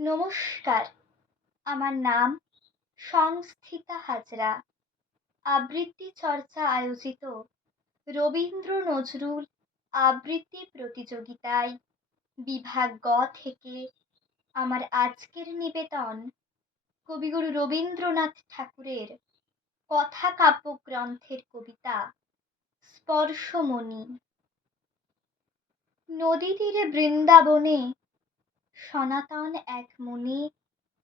নমস্কার, আমার নাম সংস্থিতা হাজরা। আবৃত্তি চর্চা আয়োজিত রবীন্দ্র নজরুল আবৃত্তি প্রতিযোগিতায় বিভাগ গ থেকে আমার আজকের নিবেদন কবিগুরু রবীন্দ্রনাথ ঠাকুরের কথা কাব্যগ্রন্থের কবিতা স্পর্শমণি। নদী তীরে বৃন্দাবনে সনাতন এক মুনি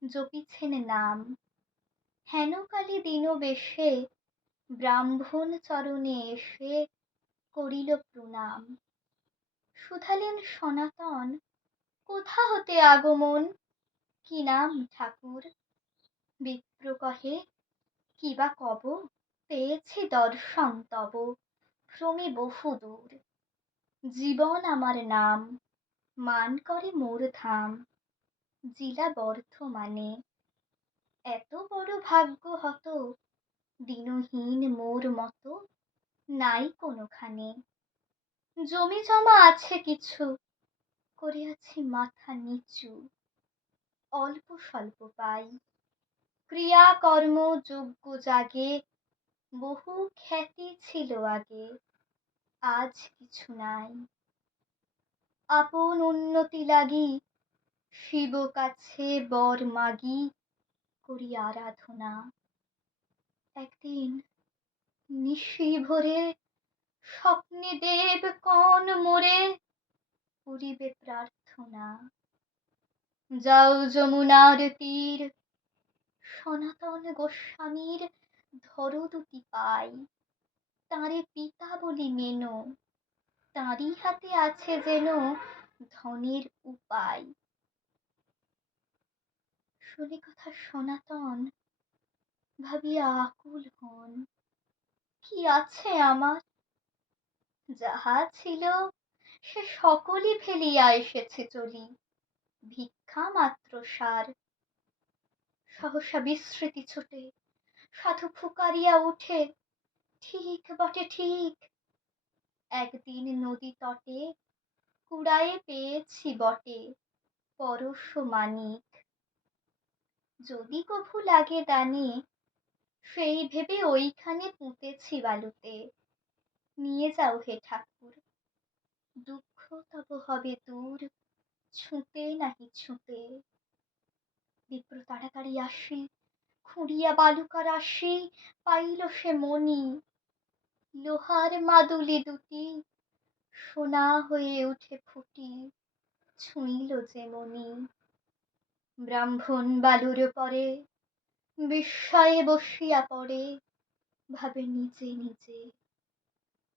জপিছেন নাম। হেনকালে দীনবেশে ব্রাহ্মণ চরণে এসে করিল প্রণাম। শুধালেন সনাতন, কোথা হতে আগমন? কি নাম ঠাকুর? বিপ্র কহে, কি বা কব, পেয়েছি দর্শন তব ভ্রমে বহুদূর। জীবন আমার নাম, মান করে মোর ধাম, জিলা বর্ধমানে। এত বড় ভাগ্য হত, দিনহীন মোর মতো নাই কোনোখানে। জমি জমা আছে কিছু, করিয়াছি মাথা নিচু। অল্প স্বল্প পাই, ক্রিয়া কর্ম যোগ্য জাগে, বহু খ্যাতি ছিল আগে, আজ কিছু নাই। আপন উন্নতি লাগি শিব কাছে বর মাগি, করি আরাধনা। একদিন নিশি ভোরে স্বপ্নে দেব কোন মোরে করিবে প্রার্থনা। যাও যমুনার তীর, সনাতন গোস্বামীর ধরো দুটি পাই, তাঁরে পিতা বলি মেনো, তাঁরই হাতে আছে যেন ধনের উপায়। শুনি কথা সনাতন ভাবিয়া আকুল হন, কি আছে আমার? যাহা ছিল সে সকলই ফেলিয়া এসেছে চলি, ভিক্ষা মাত্র সার। সহসা বিস্মৃতি ছোটে, সাধু ফুকারিয়া উঠে, ঠিক বটে ঠিক, একদিন নদী তটে কুড়ায়ে পেয়েছি বটে পরশ মানিক। যদি কভু লাগে দানে, সেই ভেবে ওইখানে পুঁতেছি বালুতে। নিয়ে যাও হে ঠাকুর, দুঃখ তব হবে দূর, ছুঁতে নাহি ছুঁতে। বিপ্র তাড়াতাড়ি আসি, খুঁড়িয়া বালুকা রাশি, পাইল সে মণি। লোহার মাদুলি দুটি সোনা হয়ে উঠে ফুটি, ছুঁইল যে মণি। ব্রাহ্মণ বালুর পরে বিস্ময়ে বসিয়া পড়ে, ভাবে নিজে নিজে।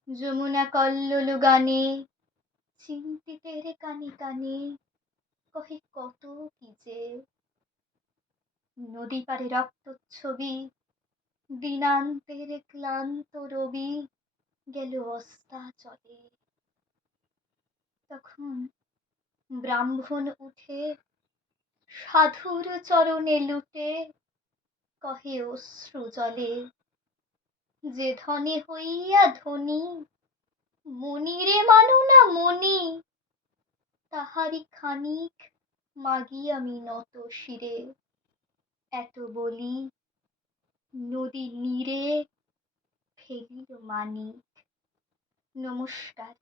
যমুনা কল্লোল গানে, চিন্তিতের কানে কানে, কহে কত কি যে। নদী পারে রক্তচ্ছবি, দিনান্তের ক্লান্ত রবি গেল অস্তাচলে। তখন ব্রাহ্মণ উঠে সাধুর চরণে লুটে, কহে অশ্রু জলে, যে ধনে হইয়া ধনী, মনিরে মানো না মনি, তাহারি খানিক মাগি আমি নত শিরে। এত বলি নদী নীরে ফেলিল মানিক। নমস্কার।